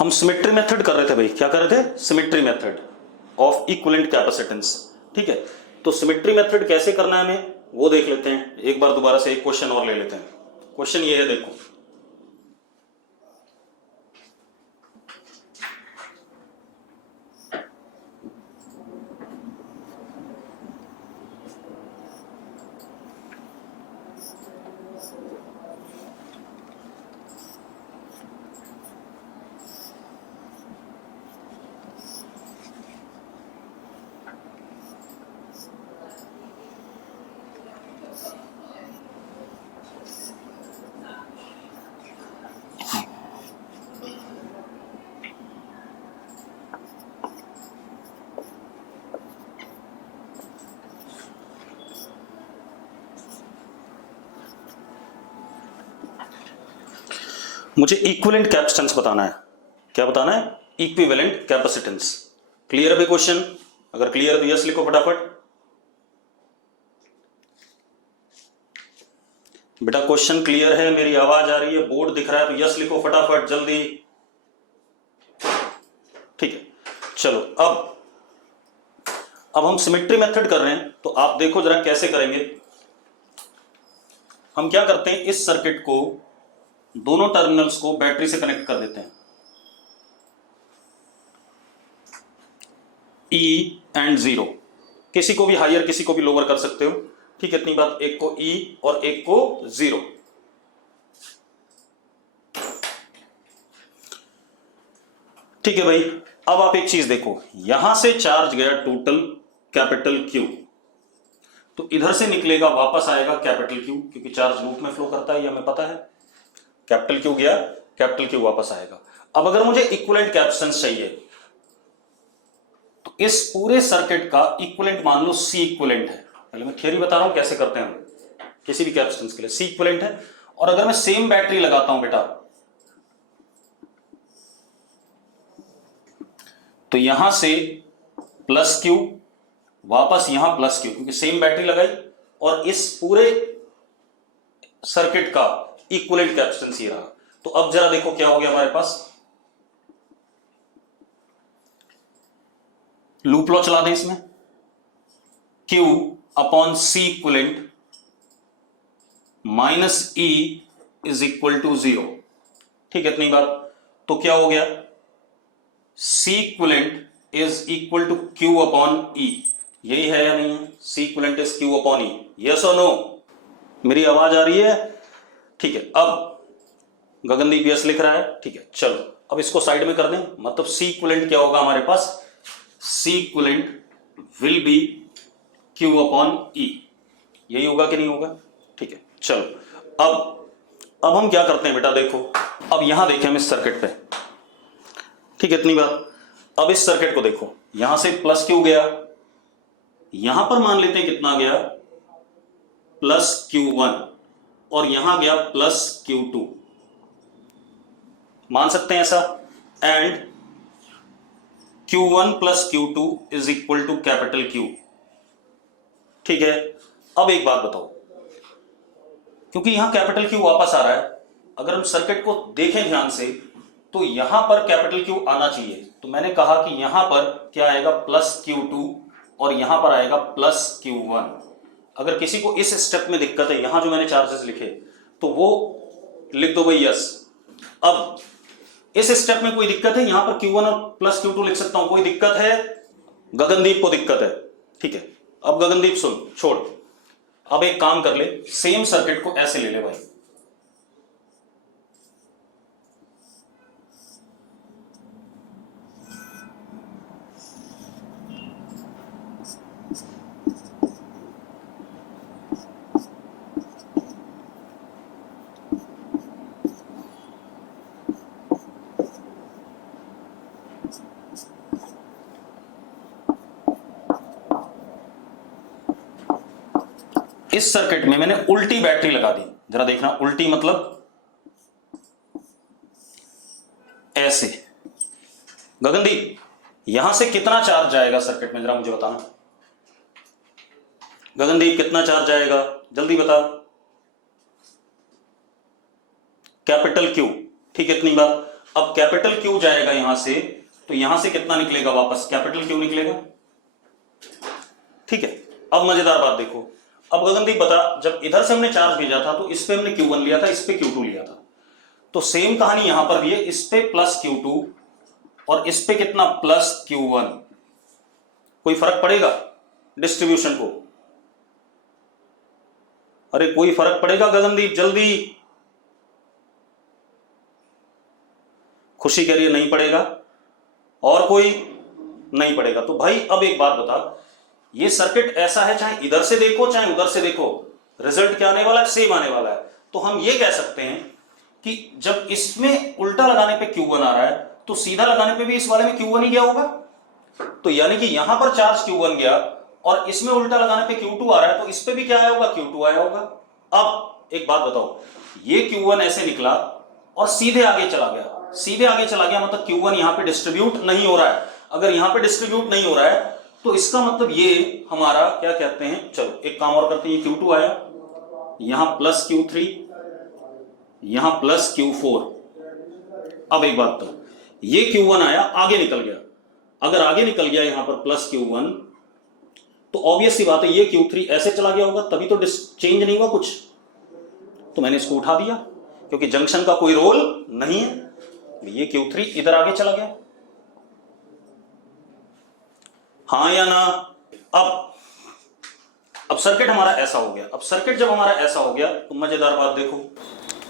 हम symmetry method कर रहे थे भाई, क्या कर रहे थे? Symmetry method of equivalent capacitance. ठीक है, तो सिमेट्री मेथड कैसे करना है हमें वो देख लेते हैं। एक बार दोबारा से एक क्वेश्चन और ले लेते हैं। क्वेश्चन ये है, देखो मुझे इक्विवेलेंट कैपेसिटेंस बताना है। क्या बताना है? Equivalent capacitance. क्लियर है भाई क्वेश्चन? अगर क्लियर है तो यस लिखो फटाफट। बेटा क्वेश्चन क्लियर है, मेरी आवाज आ रही है, बोर्ड दिख रहा है, तो यस लिखो फटाफट जल्दी। ठीक है, चलो अब हम सिमेट्री मेथड कर रहे हैं, तो आप देखो जरा कैसे करेंगे। हम क्या करते हैं, इस सर्किट को दोनों टर्मिनल्स को बैटरी से कनेक्ट कर देते हैं, E एंड 0। किसी को भी हायर किसी को भी लोअर कर सकते हो। ठीक है, इतनी बात। एक को E और एक को 0। ठीक है भाई, अब आप एक चीज देखो, यहां से चार्ज गया टोटल कैपिटल Q, तो इधर से निकलेगा वापस आएगा कैपिटल Q, क्योंकि चार्ज लूप में फ्लो करता है, ये हमें पता है। कैपिटल Q गया, कैपिटल Q वापस आएगा। अब अगर मुझे इक्विवेलेंट कैपेसिटेंस चाहिए, तो इस पूरे सर्किट का इक्विवेलेंट मान लो C इक्विवेलेंट है। पहले मैं थियरी बता रहा हूं कैसे करते हैं हम किसी भी कैपेसिटेंस के लिए। C इक्विवेलेंट है, और अगर मैं सेम बैटरी लगाता हूं बेटा, तो यहां से प्लस Q वापस यहां प्लस Q, क्योंकि सेम बैटरी लगाई, और इस पूरे सर्किट का इक्विवेलेंट कैपेसिटेंस ये रहा। तो अब जरा देखो क्या हो गया हमारे पास। लूप लॉ चला दें इसमें, Q upon C equivalent minus E is equal to 0। ठीक है, इतनी बात। तो क्या हो गया, C equivalent is equal to Q upon E। यही है या नहीं है? C equivalent is Q upon E। Yes और नो? मेरी आवाज आ रही है? ठीक है, अब गगनदीप यस लिख रहा है। ठीक है, चलो अब इसको साइड में कर दें। मतलब C इक्विवेलेंट क्या होगा हमारे पास? C equivalent will be Q upon E। यही होगा कि नहीं होगा? ठीक है, चलो अब हम क्या करते हैं बेटा, देखो अब यहां देखें हम इस सर्किट पे। ठीक है, इतनी बात। अब इस सर्किट को देखो, यहां से प्लस Q गया, यहां पर मान लेते हैं कितना गया, प्लस Q1, और यहां गया प्लस Q2, मान सकते हैं ऐसा। And Q1 plus Q2 is equal to capital Q। ठीक है, अब एक बात बताओ, क्योंकि यहां कैपिटल Q वापस आ रहा है, अगर हम सर्किट को देखें ध्यान से, तो यहां पर कैपिटल Q आना चाहिए। तो मैंने कहा कि यहां पर क्या आएगा, प्लस Q2, और यहां पर आएगा प्लस Q1। अगर किसी को इस स्टेप में दिक्कत है, यहां जो मैंने चार्जेस लिखे, तो वो लिख दो भाई यस। अब इस स्टेप में कोई दिक्कत है? यहां पर Q1 और प्लस Q2 लिख सकता हूं, कोई दिक्कत है? गगनदीप को दिक्कत है? ठीक है, अब गगनदीप सुन, छोड़, अब एक काम कर ले, सेम सर्किट को ऐसे ले ले भाई। इस सर्किट में मैंने उल्टी बैटरी लगा दी, जरा देखना, उल्टी मतलब ऐसे। गगनदीप, यहां से कितना चार्ज जाएगा सर्किट में, जरा मुझे बताना। गगनदीप, कितना चार्ज जाएगा, जल्दी बता। Capital Q। ठीक है, इतनी बात। अब कैपिटल क्यू जाएगा यहां से, तो यहां से कितना निकलेगा वापस, कैपिटल क्यू निकलेगा। ठीक है, अब मजेदार बात देखो, अब गगनदीप बता, जब इधर से हमने चार्ज भेजा था तो इस पे हमने Q1 लिया था, इस पे Q2 लिया था, तो सेम कहानी यहां पर भी है, इस पे प्लस Q2 और इस पे कितना प्लस Q1। कोई फर्क पड़ेगा डिस्ट्रीब्यूशन को? अरे कोई फर्क पड़ेगा गगनदीप, जल्दी। खुशी कह रही है नहीं पड़ेगा, और कोई नहीं पड़ेगा। तो भाई अब एक बात बता, ये सर्किट ऐसा है, चाहे इधर से देखो चाहे उधर से देखो, रिजल्ट क्या आने वाला है, सेम आने वाला है। तो हम ये कह सकते हैं कि जब इसमें उल्टा लगाने पे Q1 आ रहा है, तो सीधा लगाने पे भी इस वाले में Q1 ही गया होगा। तो यानी कि यहां पर चार्ज Q1 गया और इसमें उल्टा लगाने पे Q2 आ रहा है, तो इस पे भी क्या आया होगा, Q2 आया होगा। अब एक बात बताओ, ये Q1 ऐसे निकला और सीधे आगे चला गया, सीधे आगे चला गया, मतलब Q1 यहां पे डिस्ट्रीब्यूट नहीं हो रहा है। अगर यहां पे डिस्ट्रीब्यूट नहीं हो रहा है तो इसका मतलब ये हमारा क्या कहते हैं, चलो एक काम और करते हैं, ये Q2 आया, यहां प्लस Q3, यहां प्लस Q4। अब एक बात तो, ये Q1 आया, आगे निकल गया, अगर आगे निकल गया यहां पर प्लस Q1, तो ऑब्वियस सी बात है ये Q3 ऐसे चला गया होगा, तभी तो चेंज नहीं हुआ कुछ। तो मैंने इसको उठा दिया क्योंकि जंक्शन का कोई रोल नहीं है, ये Q3 इधर आगे चला गया। हाँ या ना? अब सर्किट हमारा ऐसा हो गया। अब सर्किट जब हमारा ऐसा हो गया तो मजेदार बात देखो,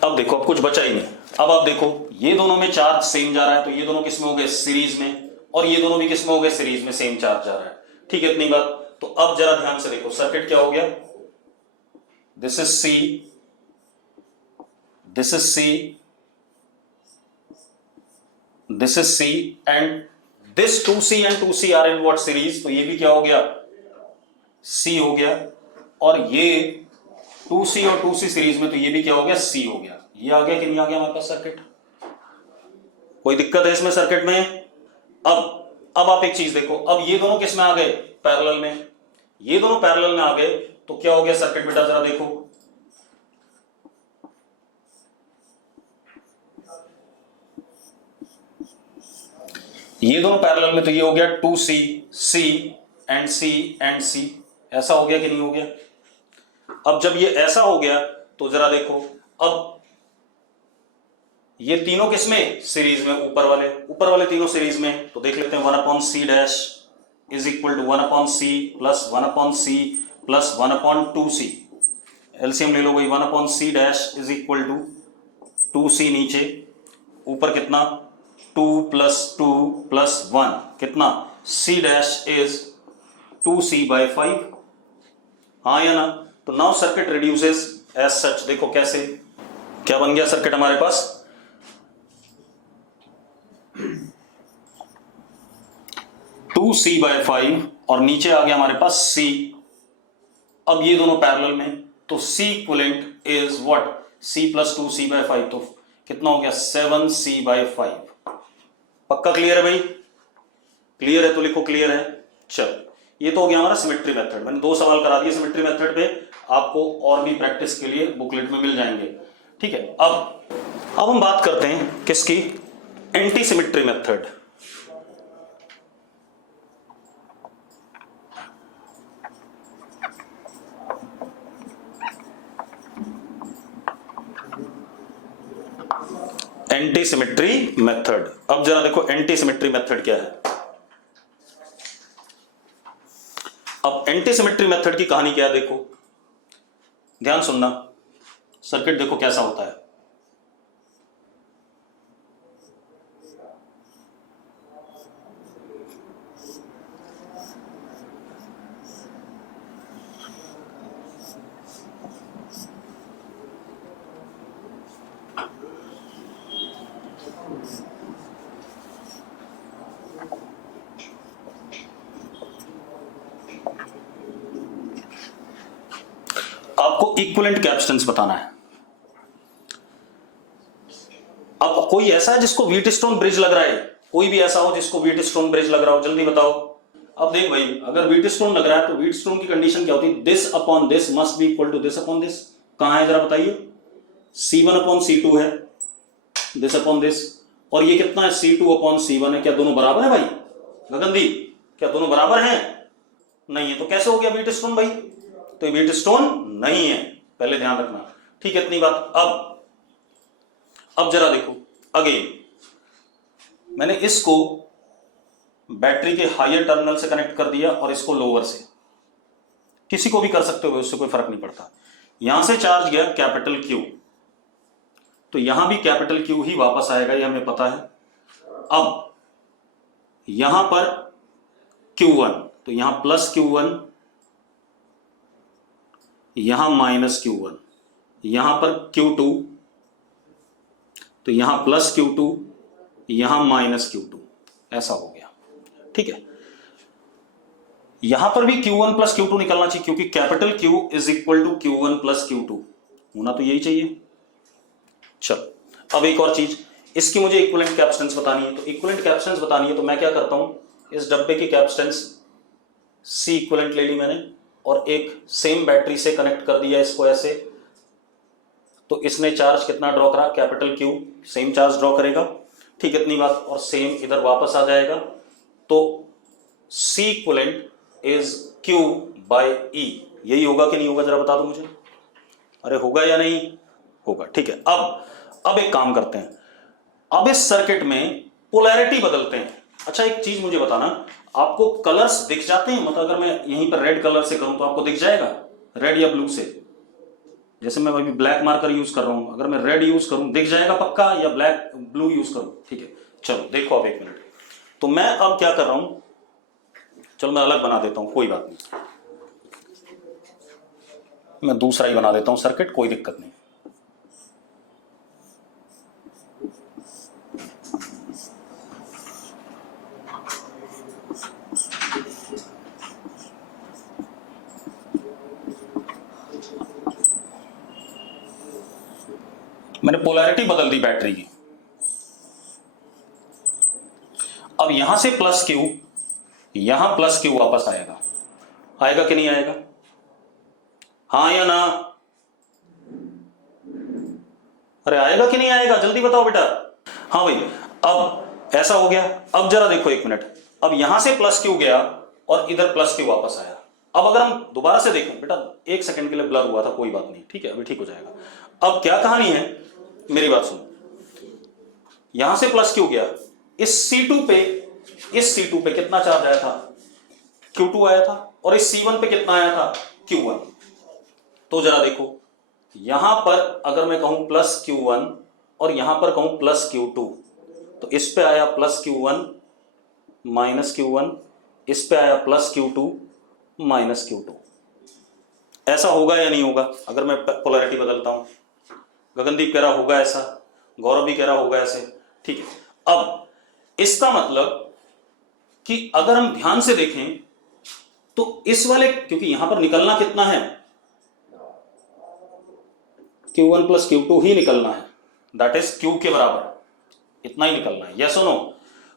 अब देखो, अब कुछ बचा ही नहीं। अब आप देखो, ये दोनों में चार्ज सेम जा रहा है, तो ये दोनों किसमें हो गए, सीरीज में, और ये दोनों भी किसमें हो गए, सीरीज में, सेम चार्ज जा रहा है। ठीक है, इतनी बात। तो अब जरा ध्यान से देखो, सर्किट क्या हो गया, this is C, this is C, this is C, and this 2C and 2C are in what series, तो ये भी क्या हो गया, C हो गया, और ये 2C और 2C सीरीज में, तो ये भी क्या हो गया, C हो गया। ये आ गया कि नहीं आ गया हमारे पास सर्किट? कोई दिक्कत है इसमें सर्किट में? अब आप एक चीज देखो, अब ये दोनों किस में आ गए, पैरेलल में, ये दोनों पैरेलल में आ गए, तो क्या हो गया सर्किट बेटा, जरा देखो, ये दोनों पैरेलल में, तो ये हो गया 2C, C and C and C, ऐसा हो गया कि नहीं हो गया? अब जब ये ऐसा हो गया तो जरा देखो, अब ये तीनों किसमें, सीरीज में, ऊपर वाले तीनों सीरीज में, तो देख लेते हैं 1/C dash is equal to 1/C plus 1/C plus 1/2C। LCM ले लो भाई, 1/C dash is equal to 2C नीचे, ऊपर कितना 2 प्लस 2 प्लस 1 कितना, C डैश इज 2C/5। हाँ या ना? तो now circuit reduces as such. देखो कैसे, क्या बन गया सर्किट हमारे पास, 2C/5 और नीचे आ गया हमारे पास C। अब ये दोनों पैरेलल में, तो C equivalent is what, C plus 2C/5, तो कितना हो गया 7C/5। पक्का क्लियर है भाई? क्लियर है तो लिखो क्लियर है। चलो, ये तो हो गया हमारा सिमेट्री मेथड। मैंने 2 सवाल करा दिए सिमेट्री मेथड पे, आपको और भी प्रैक्टिस के लिए बुकलेट में मिल जाएंगे। ठीक है, अब हम बात करते हैं किसकी, anti symmetry method. Anti symmetry method. अब जरा देखो एंटी सिमेट्री मेथड क्या है। अब एंटी सिमेट्री मेथड की कहानी क्या है, देखो ध्यान सुनना, सर्किट देखो कैसा होता है। आपको इक्विवेलेंट कैपेसिटेंस बताना है। अब कोई ऐसा है जिसको व्हीटस्टोन ब्रिज लग रहा है, कोई भी ऐसा हो जिसको व्हीटस्टोन ब्रिज लग रहा हो, जल्दी बताओ। अब देख भाई, अगर व्हीटस्टोन लग रहा है तो व्हीटस्टोन की कंडीशन क्या होती है, this upon this must be equal to this upon this. कहां है जरा बताइए, C1/C2 है, दिस अपॉन दिस, और ये कितना है C2/C1 है। क्या दोनों बराबर है भाई गगनदीप, क्या दोनों बराबर हैं? नहीं है। तो कैसे हो गया व्हीटस्टोन भाई? तो ये व्हीटस्टोन नहीं है, पहले ध्यान रखना। ठीक है, इतनी बात। अब जरा देखो अगेन, मैंने इसको बैटरी के हायर टर्मिनल से कनेक्ट कर दिया और इसको लोअर से, किसी को भी कर सकते हो, उससे कोई फर्क नहीं पड़ता। यहां से चार्ज गया कैपिटल Q, तो यहां भी कैपिटल Q ही वापस आएगा, ये हमें पता है। अब यहां पर Q1, तो यहां प्लस Q1, यहां माइनस Q1, यहां पर Q2, तो यहां प्लस Q2, यहां माइनस Q2, ऐसा हो गया। ठीक है, यहां पर भी Q1 प्लस Q2 निकलना चाहिए, क्योंकि capital Q is equal to Q1 plus Q2 होना तो यही चाहिए। चलो अब एक और चीज, इसकी मुझे इक्विवेलेंट कैपेसिटेंस बतानी है। तो इक्विवेलेंट कैपेसिटेंस बतानी है तो मैं क्या करता हूं, इस डब्बे की कैपेसिटेंस C इक्विवेलेंट ले ली मैंने और एक सेम बैटरी से कनेक्ट कर दिया इसको ऐसे, तो इसने चार्ज कितना ड्रॉ करा, capital Q same charge draw करेगा। ठीक, इतनी बात। और सेम इधर वापस आ जाएगा, तो C equivalent is Q by E। यही होगा कि नहीं होगा, जरा बता दो मुझे। अरे होगा या नहीं होगा? ठीक है, अब एक काम करते हैं, अब इस सर्किट में पोलैरिटी बदलते हैं। अच्छा एक चीज मुझे बताना, आपको कलर्स दिख जाते हैं? मतलब अगर मैं यहीं पर रेड कलर से करूं तो आपको दिख जाएगा रेड या ब्लू से? जैसे मैं अभी ब्लैक मार्कर यूज कर रहा हूं, अगर मैं रेड यूज करूं दिख जाएगा पक्का, या ब्लैक ब्लू यूज करूं? ठीक है, चलो देखो अब एक मिनट। तो मैं अब क्या कर रहा हूं, चलो मैं अलग बना देता हूं, कोई बात नहीं, मैं दूसरा ही बना देता हूं सर्किट, कोई दिक्कत नहीं। मैंने पोलैरिटी बदल दी बैटरी की। अब यहां से प्लस Q, यहां प्लस Q वापस आएगा, आएगा कि नहीं आएगा? हाँ या ना? अरे आएगा कि नहीं आएगा, जल्दी बताओ बेटा। हाँ भाई, अब ऐसा हो गया। अब जरा देखो एक मिनट, अब यहां से प्लस Q गया और इधर प्लस Q वापस आया। अब अगर हम दोबारा से देखें बेटा, एक सेकंड के लिए ब्लर हुआ था, कोई बात नहीं, ठीक है अभी ठीक हो जाएगा। अब क्या कहानी है, मेरी बात सुनो, यहां से प्लस Q गया, इस C2 पे कितना चार्ज आया था, Q2 आया था, और इस C1 पे कितना आया था, Q1। तो जरा देखो, यहां पर अगर मैं कहूं प्लस Q1 और यहां पर कहूं प्लस Q2, तो इस पे आया प्लस Q1 माइनस Q1, इस पे आया प्लस Q2 माइनस Q2। ऐसा होगा या नहीं होगा अगर मैं पोलैरिटी बदलता हूं? गगनदीप कह रहा होगा ऐसा, गौरव भी कह रहा होगा ऐसे। ठीक है, अब इसका मतलब कि अगर हम ध्यान से देखें तो इस वाले, क्योंकि यहां पर निकलना कितना है, Q1 प्लस Q2 ही निकलना है, दैट इज Q के बराबर, इतना ही निकलना है, यस और नो?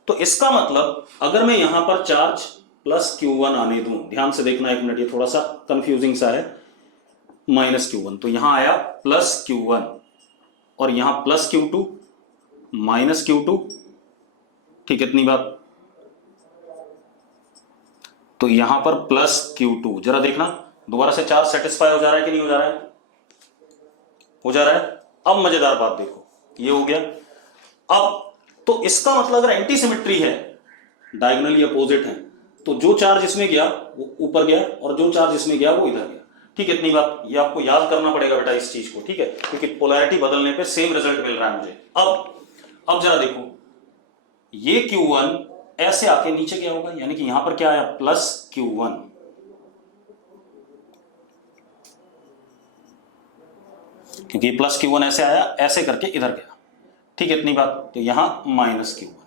तो इसका मतलब अगर मैं यहां पर चार्ज प्लस Q1 आने दूं, ध्यान से देखना एक मिनट, ये थोड़ा सा कंफ्यूजिंग सा है, माइनस Q1, तो यहां आया प्लस Q1 और यहां प्लस Q2 माइनस Q2। ठीक है, इतनी बात। तो यहां पर प्लस Q2, जरा देखना दोबारा से चार्ज सेटिस्फाई हो जा रहा है कि नहीं हो जा रहा है? हो जा रहा है। अब मजेदार बात देखो, ये हो गया। अब तो इसका मतलब अगर एंटी सिमेट्री है, डायगोनली अपोजिट है, तो जो चार्ज इसमें गया वो ऊपर गया और जो चार्ज इसमें गया वो इधर गया। ठीक है, इतनी बात, ये आपको याद करना पड़ेगा बेटा इस चीज को, ठीक है, क्योंकि पोलैरिटी बदलने पे सेम रिजल्ट मिल रहा है मुझे। अब जरा देखो, ये Q1 ऐसे आके नीचे क्या होगा, यानी कि यहां पर क्या आया, प्लस Q1, क्योंकि प्लस Q1 ऐसे आया, ऐसे करके इधर गया। ठीक है, इतनी बात। तो यहां माइनस Q1,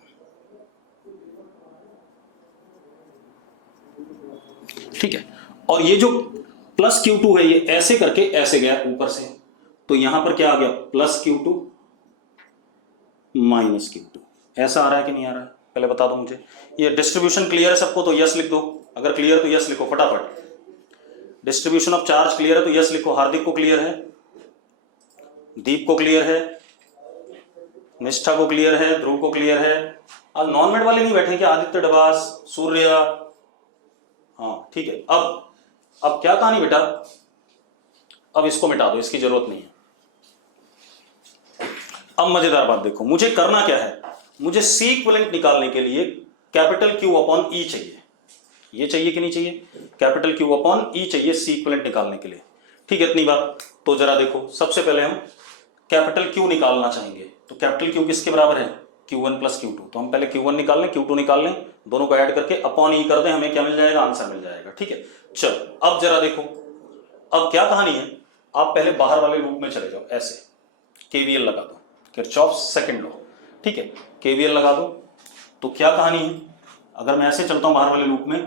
ठीक है, और ये जो प्लस Q2 है ये ऐसे करके ऐसे गया ऊपर से, तो यहां पर क्या आ गया, प्लस Q2 माइनस Q2। ऐसा आ रहा है कि नहीं आ रहा है, पहले बता दो मुझे। ये डिस्ट्रीब्यूशन क्लियर है सबको? तो यस लिख दो, अगर क्लियर तो यस लिखो फटाफट। डिस्ट्रीब्यूशन ऑफ चार्ज क्लियर है तो यस लिखो। हार्दिक को क्लियर है, दीप को क्लियर है, निष्ठा को क्लियर है, ध्रुव को क्लियर है। आज नॉन मेड वाले नहीं बैठे क्या? आदित्य डबास, सूर्य, हाँ ठीक है। अब क्या कहानी बेटा, अब इसको मिटा दो, इसकी जरूरत नहीं है। अब मजेदार बात देखो, मुझे करना क्या है, मुझे सी इक्विवेलेंट निकालने के लिए कैपिटल क्यू अपॉन ई चाहिए। ये चाहिए कि नहीं चाहिए? कैपिटल क्यू अपॉन ई चाहिए सी इक्विवेलेंट निकालने के लिए। ठीक है, इतनी बात। तो जरा देखो, सबसे पहले हम कैपिटल क्यू निकालना चाहेंगे। तो कैपिटल क्यू किसके बराबर है? Q1 plus Q2। तो हम पहले Q1 निकाल लें, Q2 निकाल लें, दोनों को ऐड करके अपॉन ई कर दें, हमें क्या मिल जाएगा? आंसर मिल जाएगा। ठीक है, चलो अब जरा देखो, अब क्या कहानी है। आप पहले बाहर वाले लूप में चले जाओ, ऐसे केवीएल लगा दो, किरचॉफ सेकंड लॉ। ठीक है, केवीएल लगा दो। तो क्या कहानी है, अगर मैं ऐसे चलता हूं बाहर वाले लूप में,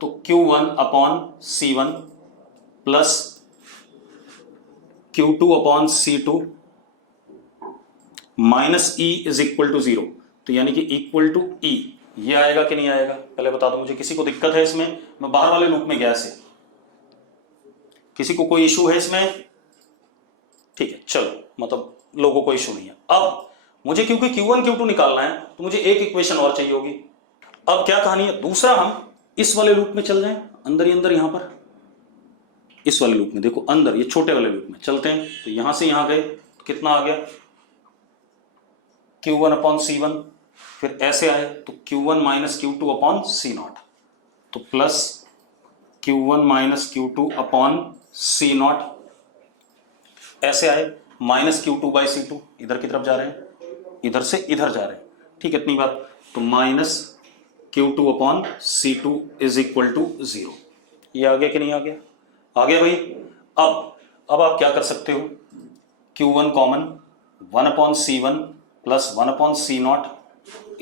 तो Q1 upon C1 plus Q2 upon C2 minus E is equal to 0। तो यानी कि इक्वल टू ई, ये आएगा कि नहीं आएगा? पहले बता दो मुझे, किसी को दिक्कत है इसमें? मैं बाहर वाले लूप में गया से, किसी को कोई इशू है इसमें? ठीक है, चलो, मतलब लोगों को इशू नहीं है। अब मुझे क्योंकि Q1 Q2 निकालना है, तो मुझे एक इक्वेशन और चाहिए होगी। अब क्या कहानी है, दूसरा हम इस वाले लूप में चल जाएं, अंदर ही अंदर, यहां पर इस वाले लूप में देखो, अंदर ये छोटे वाले लूप में चलते हैं। तो यहां से यहां गए तो कितना आ गया? Q1 अपॉन C1, फिर ऐसे आए तो Q1 minus Q2 upon C0, तो plus Q1 minus Q2 upon C0, ऐसे आए माइनस Q2 बाई C2, इधर की तरफ जा रहे हैं, इधर से इधर जा रहे हैं। ठीक है, इतनी बात। तो minus Q2 upon C2 is equal to 0। ये आ गया कि नहीं आ गया? आ गया भाई। अब आप क्या कर सकते हो, Q1 common, 1 upon C1 plus 1 upon C0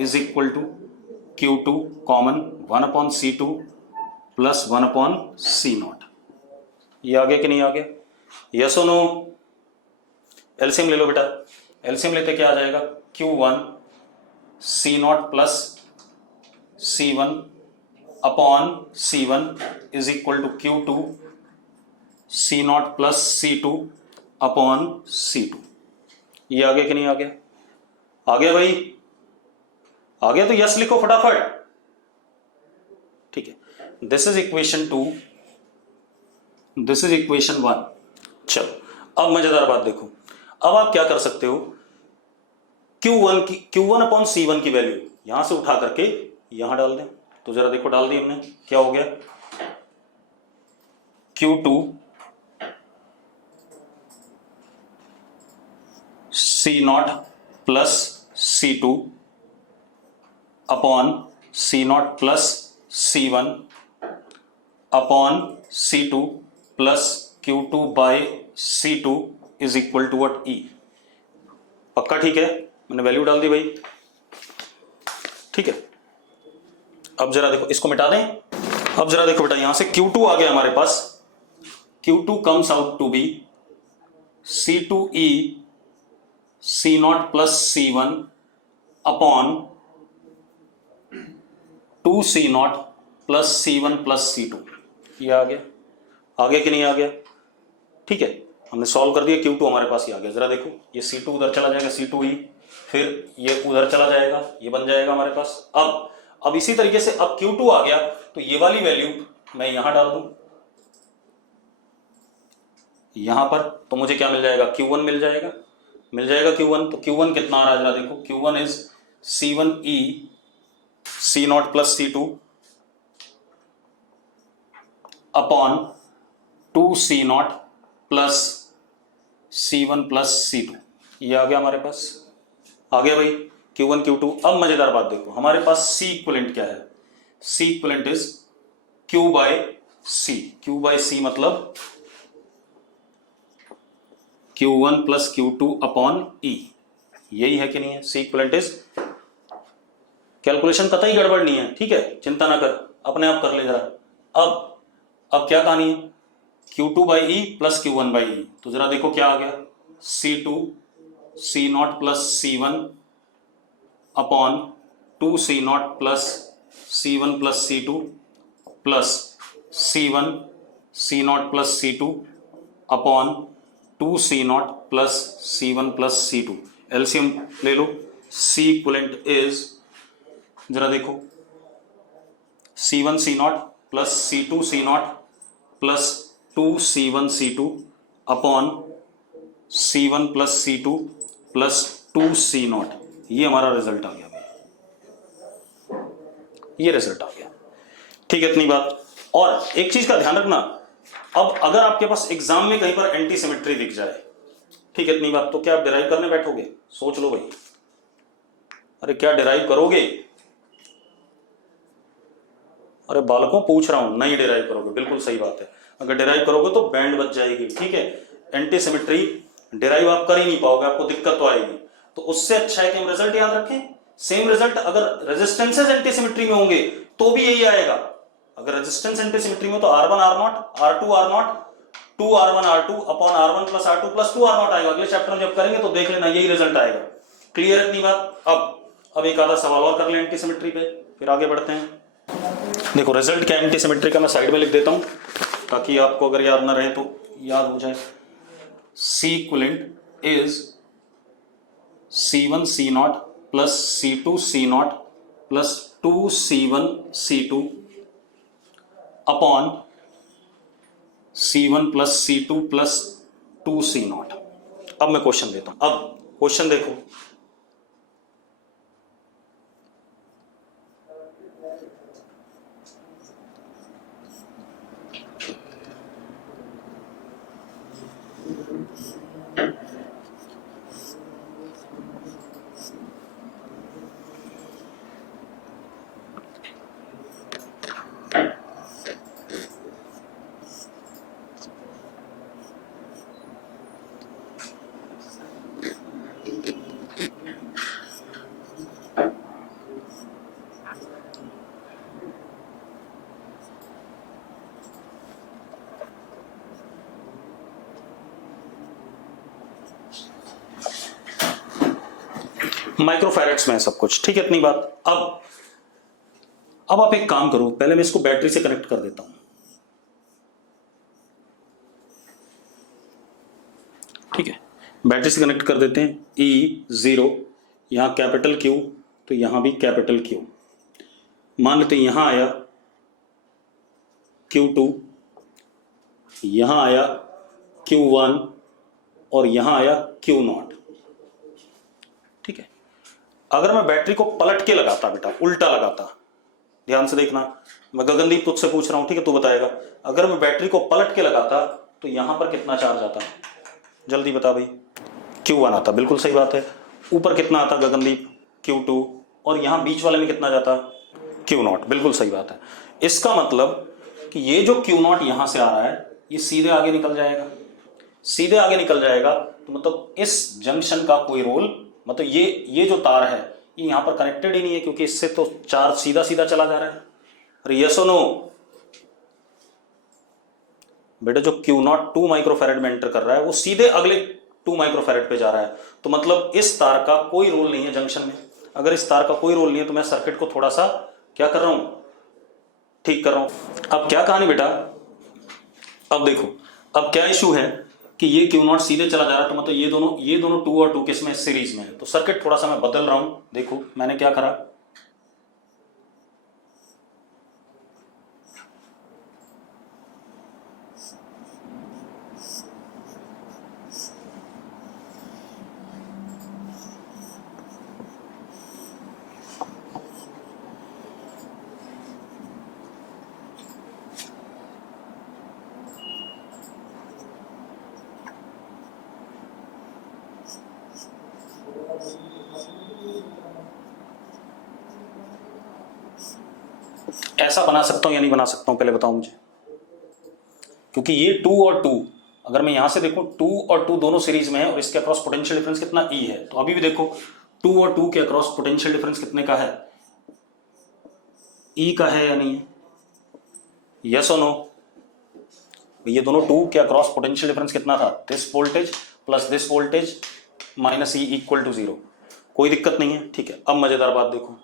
is equal to Q2 common 1 upon C2 plus 1 upon C0। ये आ गया कि नहीं आ गया? यस और नो? एलसीएम ले लो बेटा, एलसीएम लेते क्या आ जाएगा? Q1 C0 plus C1 upon C1 is equal to Q2 C0 plus C2 upon C2। ये आ गया कि नहीं आ गया? आ गया भाई? आ गया तो यस लिखो फटाफट। ठीक है, this is equation 2, this is equation 1। चलो अब मजेदार बात देखो, अब आप क्या कर सकते हो, Q1 अपॉन C1 की वैल्यू यहां से उठा करके यहां डाल दें। तो जरा देखो, डाल दी हमने, क्या हो गया? Q2 C0 plus C2 upon C0 plus C1 upon C2 plus Q2 by C2 is equal to what? E। पक्का? ठीक है, मैंने वैल्यू डाल दी भाई। ठीक है, अब जरा देखो, इसको मिटा दें। अब जरा देखो बेटा, यहां से Q2 आ गया हमारे पास, Q2 comes out to be C2E C0 plus C1 upon 2C0 plus C1 plus C2। ये आ गया? आ गया कि नहीं आ गया? ठीक है, हमने सॉल्व कर दिया, Q2 हमारे पास ही आ गया। जरा देखो, ये C2 उधर चला जाएगा, C2E, फिर ये उधर चला जाएगा, ये बन जाएगा हमारे पास। अब इसी तरीके से अब Q2 आ गया, तो ये वाली वैल्यू मैं यहां डाल दूं, यहां पर, तो मुझे क्या मिल जाएगा? Q1 मिल जाएगा, मिल जाएगा Q1। तो Q1 कितना आ रहा है जरा देखो, Q1 is C1E C0 plus C2 upon 2C0 plus C1 plus C2। ये आ गया हमारे पास, आ गया भाई Q1 Q2। अब मजेदार बात देखो, हमारे पास C इक्विवेलेंट क्या है? C equivalent is Q by C। Q by C मतलब Q1 plus Q2 upon E, यही है कि नहीं है? C इक्विवेलेंट इज, कैलकुलेशन कतई गड़बड़ नहीं है, ठीक है, चिंता ना कर, अपने आप कर ले जरा। अब क्या कहानी है, Q2 by E plus Q1 by E. तो जरा देखो क्या आ गया, C2 C0 plus C1 upon 2C0 plus C1 plus C2 plus C1 C0 plus C2 upon 2C0 plus C1 plus C2। LCM ले लो, सी इक्वलेंट इज, जरा देखो, C1 C0 plus C2 C0 plus 2C1 C2 upon C1 plus C2 plus 2C0, ये हमारा result आ गया भाई, ये result आ गया। ठीक है, इतनी बात। और एक चीज का ध्यान रखना, अब अगर आपके पास एग्जाम में कहीं पर एंटी सिमेट्री दिख जाए, ठीक है, इतनी बात, तो क्या आप डिराइव करने बैठोगे? सोच लो भाई, अरे क्या डिराइव करोगे? अरे बालकों पूछ रहा हूं, नहीं डिराइव करोगे, बिल्कुल सही बात है। अगर डिराइव करोगे तो बैंड बच जाएगी, ठीक है। एंटी सिमेट्री डिराइव आप कर ही नहीं पाओगे, आपको दिक्कत तो आएगी। तो उससे अच्छा है कि हम रिजल्ट याद रखें। सेम रिजल्ट अगर रेजिस्टेंसेस एंटी सिमेट्री में होंगे तो भी यही आएगा। अगर रेजिस्टेंस एंटी सिमेट्री में तो R1 R0 R2 R0 2R1 R2 upon R1 plus R2 plus 2 R0 आएगा। अगले चैप्टर में जब करेंगे तो देख लेना, यही रिजल्ट आएगा। क्लियर है इतनी बात? अब एक आधा सवाल और कर लें एंटी सिमेट्री पे, फिर आगे बढ़ते हैं। देखो रिजल्ट क्या एंटी सिमेट्री का मैं साइड में लिख देता हूं ताकि आपको अगर याद ना रहे तो याद हो जाए। C equivalent is C1 C0 plus C2 C0 plus 2C1 C2 upon C1 plus C2 plus 2C0। अब मैं क्वेश्चन देता हूं। अब क्वेश्चन देखो, माइक्रोफैरेड्स में है सब कुछ, ठीक है, इतनी बात। अब आप एक काम करो, पहले मैं इसको बैटरी से कनेक्ट कर देता हूं, ठीक है। बैटरी से कनेक्ट कर देते हैं। E0, यहां कैपिटल Q तो यहां भी कैपिटल Q। मान लेते हैं यहां आया Q2, यहां आया Q1 और यहां आया Q0, ठीक है। अगर मैं बैटरी को पलट के लगाता बेटा, उल्टा लगाता, ध्यान से देखना, मैं गगनदीप तुझसे पूछ रहा हूं, ठीक है, तू बताएगा। अगर मैं बैटरी को पलट के लगाता तो यहां पर कितना चार्ज आता? जल्दी बता भाई। Q1 आता, बिल्कुल सही बात है। ऊपर कितना आता गगनदीप? Q2, और यहां बीच वाले में कितना जाता? Q0, बिल्कुल सही बात है। इसका मतलब कि ये जो Q0 यहां से आ रहा है ये सीधे आगे निकल जाएगा, सीधे आगे निकल जाएगा। तो मतलब इस जंक्शन का कोई रोल, मतलब ये जो तार है ये यहां पर कनेक्टेड ही नहीं है, क्योंकि इससे तो चार्ज सीधा सीधा चला जा रहा है। अरे यस और नो बेटा, जो Q0 2 माइक्रोफैरेड में एंटर कर रहा है वो सीधे अगले 2 माइक्रोफैरेड पे जा रहा है। तो मतलब इस तार का कोई रोल नहीं है जंक्शन में। अगर इस तार का कोई रोल नहीं है तो मैं सर्किट को थोड़ा सा क्या कर रहा हूं, ठीक कर रहा हूं। अब क्या कहानी बेटा, अब देखो, अब क्या इशू है कि ये Q0 सीधे चला जा रहा है, तो मतलब ये दोनों 2 और 2 किस में सीरीज में है। तो सर्किट थोड़ा सा मैं बदल रहा हूं। देखो मैंने क्या करा, ऐसा बना सकता हूं या नहीं बना सकता हूं, पहले बताओ मुझे। क्योंकि ये 2 और 2, अगर मैं यहां से देखूं 2 और 2 दोनों सीरीज में है और इसके अक्रॉस पोटेंशियल डिफरेंस कितना E है। तो अभी भी देखो 2 और 2 के अक्रॉस पोटेंशियल डिफरेंस कितने का है? E का है या नहीं है? यस और नो? ये दोनों 2 के अक्रॉस पोटेंशियल डिफरेंस कितना था? This voltage plus this voltage minus E equal to 0। कोई दिक्कत नहीं है, ठीक है। अब मजेदार बात देखो,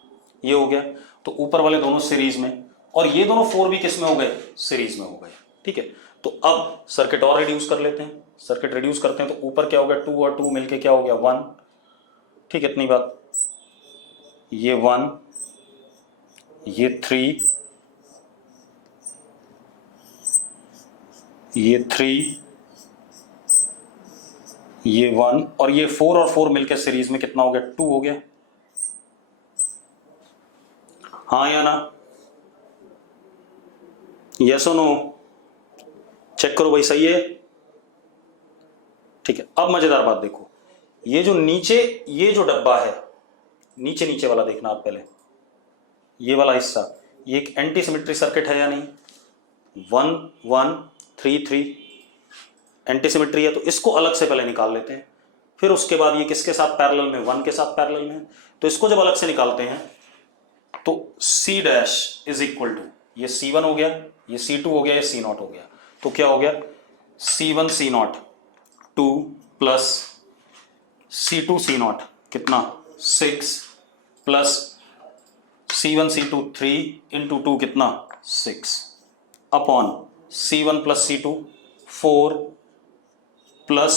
ये हो गया तो ऊपर वाले दोनों सीरीज में, और ये दोनों 4 भी किस में हो गए? सीरीज में हो गए, ठीक है। तो अब सर्किट और रिड्यूस कर लेते हैं। सर्किट रिड्यूस करते हैं तो ऊपर क्या हो गया? 2 और 2 मिलके क्या हो गया? 1, ठीक है, इतनी बात। ये 1, ये 3, ये 3, ये 1 और ये 4 और 4 मिलकर सीरीज में कितना हो गया? 2 हो गया। हाँ या ना? यस और नो? चेक करो भाई, सही है? ठीक है, अब मजेदार बात देखो, ये जो नीचे ये जो डब्बा है, नीचे नीचे वाला देखना आप पहले, ये वाला हिस्सा, ये एक एंटी सिमेट्री सर्किट है या नहीं? 1 1 3 3 एंटी सिमेट्री है, तो इसको अलग से पहले निकाल लेते हैं। फिर उसके बाद ये किसके साथ पैरेलल में? 1 के साथ पैरेलल में। तो इसको जब अलग से निकालते हैं तो C dash is equal to, ये C1 हो गया, ये C2 हो गया, ये C0 हो गया। तो क्या हो गया? C1 C0 2 plus C2 C0 कितना? 6 प्लस C1 C2 3 इंटू 2 कितना? 6 upon C1 plus C2 4 plus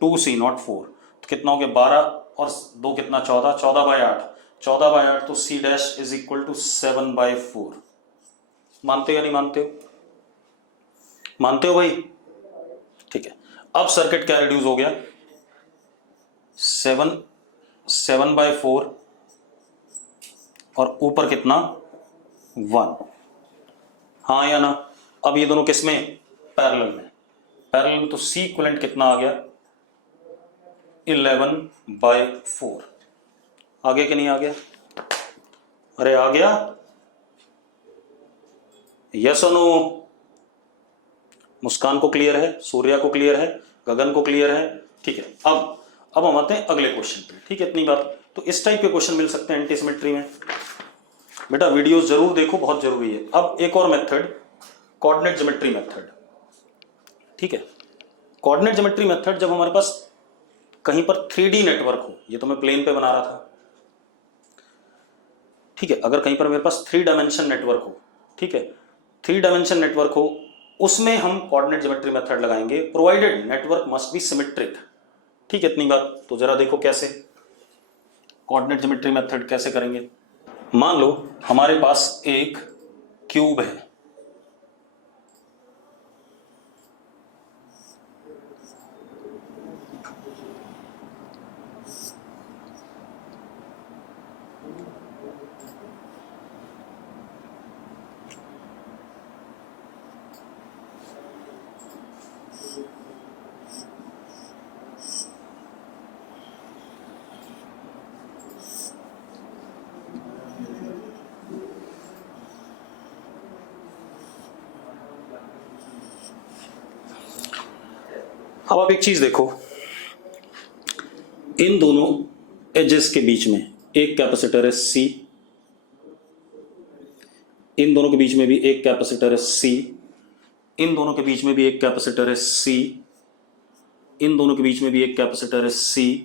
2 C0 4, तो कितना हो गया? 12 और 2 कितना? 14, 14/8, 14/8, तो C dash is equal to 7/4। मानते हो या नहीं मानते हो? मानते हो भाई? ठीक है, अब सर्किट क्या रिड्यूस हो गया? 7/4 और ऊपर कितना? 1। हाँ या ना? अब ये दोनों किसमें? पैरेलल में। पैरेलल में तो C इक्विवेलेंट कितना आ गया? 11/4। आ गया कि नहीं आ गया? अरे आ गया? यस और नो? मुस्कान को क्लियर है, सूर्या को क्लियर है, गगन को क्लियर है? ठीक है, अब हम आते हैं अगले क्वेश्चन पे। ठीक है, इतनी बात। तो इस टाइप के क्वेश्चन मिल सकते हैं एंटी सिमेट्री में। बेटा वीडियोस जरूर देखो, बहुत जरूरी है। अब एक और मेथड, कोऑर्डिनेट ज्योमेट्री मेथड। ठीक है, कोऑर्डिनेट ज्योमेट्री मेथड जब हमारे पास कहीं पर 3D नेटवर्क हो, ये तो मैं प्लेन पे बना रहा था। ठीक है, अगर कहीं पर मेरे पास 3 डायमेंशन नेटवर्क हो, ठीक है, 3 डायमेंशन नेटवर्क हो, उसमें हम कोऑर्डिनेट ज्योमेट्री मेथड लगाएंगे, provided network must be symmetric. ठीक है, इतनी बात। तो जरा देखो कैसे कोऑर्डिनेट ज्योमेट्री मेथड कैसे करेंगे। मान लो हमारे पास एक क्यूब है, अब आप एक चीज देखो, इन दोनों एजेस के बीच में एक कैपेसिटर है C, इन दोनों के बीच में भी एक कैपेसिटर है C, इन दोनों के बीच में भी एक कैपेसिटर है C, इन दोनों के बीच में भी एक कैपेसिटर है C,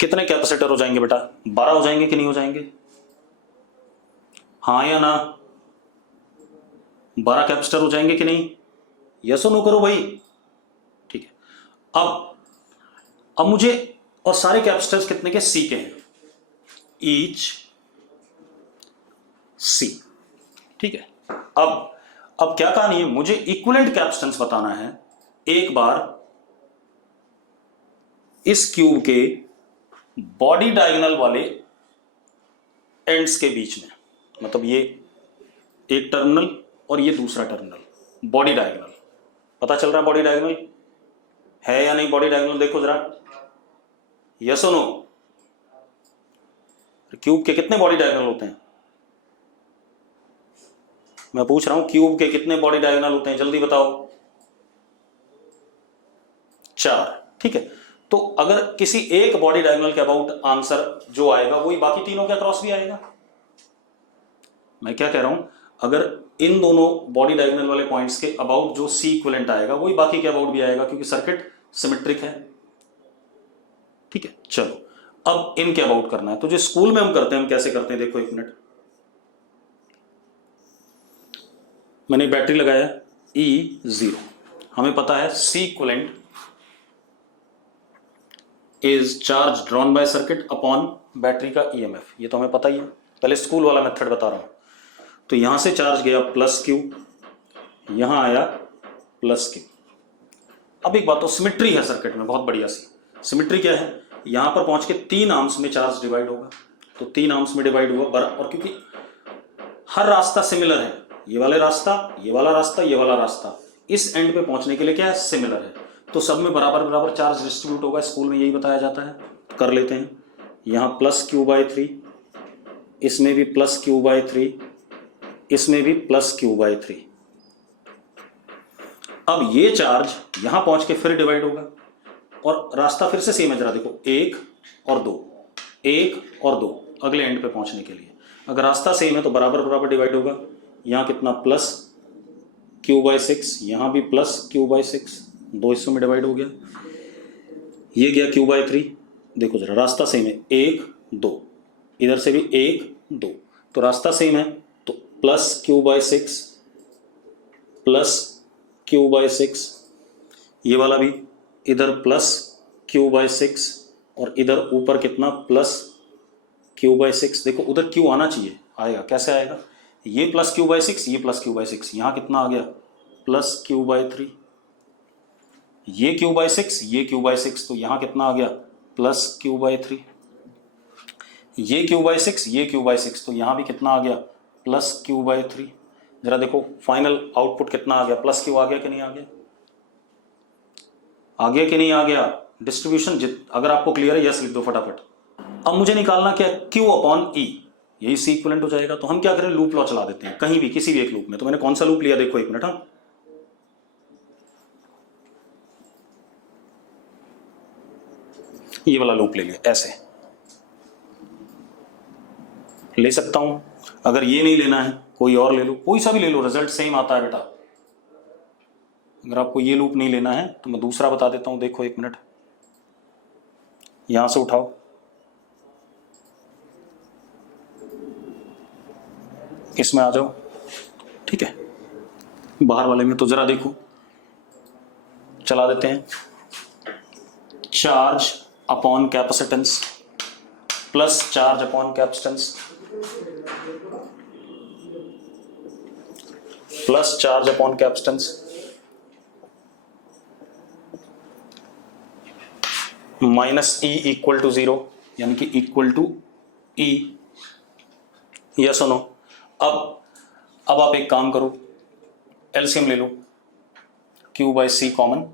कितने कैपेसिटर हो जाएंगे बेटा? 12 हो जाएंगे कि नहीं हो जाएंगे? हाँ या ना? 12 कैपेसिटर हो जाएंगे कि नहीं? यस और नो करो भाई। ठीक है, अब मुझे, और सारे कैपेसिटर्स कितने के? C के हैं, ईच C। ठीक है, अब क्या कहानी है? मुझे इक्विवेलेंट कैपेसिटेंस बताना है एक बार इस क्यूब के बॉडी डायगोनल वाले एंड्स के बीच में, मतलब ये एक टर्मिनल और ये दूसरा टर्मिनल, बॉडी डायगोनल। पता चल रहा है बॉडी डायगोनल है या नहीं? बॉडी डायगोनल देखो जरा, यस और नो? क्यूब के कितने बॉडी डायगोनल होते हैं? मैं पूछ रहा हूं, क्यूब के कितने बॉडी डायगोनल होते हैं? जल्दी बताओ। 4। ठीक है, तो अगर किसी एक बॉडी डायगोनल के अबाउट आंसर जो आएगा वही बाकी तीनों के अक्रॉस भी आएगा। मैं क्या कह रहा हूं, अगर इन दोनों बॉडी डायगोनल वाले पॉइंट्स के अबाउट जो सी इक्विवेलेंट आएगा वही बाकी के अबाउट भी आएगा, क्योंकि सर्किट सिमेट्रिक है। ठीक है, चलो अब इनके अबाउट करना है। तो जो स्कूल में हम करते हैं, हम कैसे करते हैं देखो, एक मिनट। मैंने बैटरी लगाया E0, हमें पता है C equivalent is charge drawn by circuit upon battery का ईएमएफ, ये तो हमें पता ही है, पहले स्कूल वाला मेथड बता रहा हूं। तो यहां से चार्ज गया प्लस क्यू, यहां आया प्लस क्यू। अब एक बात, तो सिमेट्री है सर्किट में बहुत बढ़िया सी। सिमेट्री क्या है, यहां पर पहुंच के 3 आर्म्स में चार्ज डिवाइड होगा, तो 3 आर्म्स में डिवाइड हुआ बराबर, और क्योंकि हर रास्ता सिमिलर है, ये वाले रास्ता, ये वाला रास्ता, ये वाला रास्ता, इस एंड पे पहुंचने के लिए क्या है, सिमिलर है, तो सब में बराबर बराबर चार्ज डिस्ट्रीब्यूट होगा। स्कूल में यही बताया जाता है। कर लेते हैं, यहां प्लस क्यू बाई 3, इसमें भी प्लस क्यू बाई 3, इसमें भी प्लस क्यू बाई 3। अब ये चार्ज यहां पहुंच के फिर डिवाइड होगा, और रास्ता फिर से सेम है, जरा देखो, 1 और 2, 1 और 2 अगले एंड पे पहुंचने के लिए। अगर रास्ता सेम है तो बराबर बराबर डिवाइड होगा। यहां कितना, प्लस क्यू बाई 6, यहां भी प्लस क्यू बाई 6, 2 हिस्सों में डिवाइड हो गया। ये गया क्यू बाई 3, देखो जरा रास्ता सेम है, 1 2, इधर से भी 1 2, तो रास्ता सेम है, तो plus Q by 6 plus Q by 6, ये वाला भी इधर प्लस क्यू बाई 6, और इधर ऊपर कितना, प्लस क्यू बाई 6। देखो उधर क्यू आना चाहिए, आएगा, कैसे आएगा, ये प्लस क्यू बाई 6, ये प्लस क्यू बाई 6, यहां कितना आ गया, प्लस क्यू बाई 3, ये क्यू बाई 6, ये क्यू बाई 6, तो यहां कितना आ गया, प्लस क्यू बाई 3, ये क्यू बाई 6, ये क्यू बाई 6, तो यहां भी कितना आ गया, प्लस क्यू बाई 3। जरा देखो फाइनल आउटपुट कितना आ गया, प्लस क्यू आ गया कि नहीं आ गया, आ गया कि नहीं आ गया। डिस्ट्रीब्यूशन अगर आपको क्लियर है यस लिख दो फटाफट। अब मुझे निकालना क्या, Q अपॉन E, यही सी इक्विवेलेंट हो जाएगा। तो हम क्या करें, लूप लॉ चला देते हैं कहीं भी, किसी भी एक लूप में। तो मैंने कौन सा लूप लिया, देखो एक मिनट, हाँ, ये वाला लूप ले लिया, ऐसे ले सकता हूं। अगर ये नहीं लेना है कोई और ले लो, कोई सा भी ले लो, रिजल्ट सेम आता है बेटा। अगर आपको ये लूप नहीं लेना है तो मैं दूसरा बता देता हूं, देखो एक मिनट, यहां से उठाओ, इसमें आ जाओ, ठीक है, बाहर वाले में। तो जरा देखो, चला देते हैं, charge upon capacitance plus charge upon capacitance plus charge upon capacitance minus E equal to 0, यानी कि इक्वल टू ई। यस सुनो, अब आप एक काम करो, एलसीएम ले लो, Q by C common,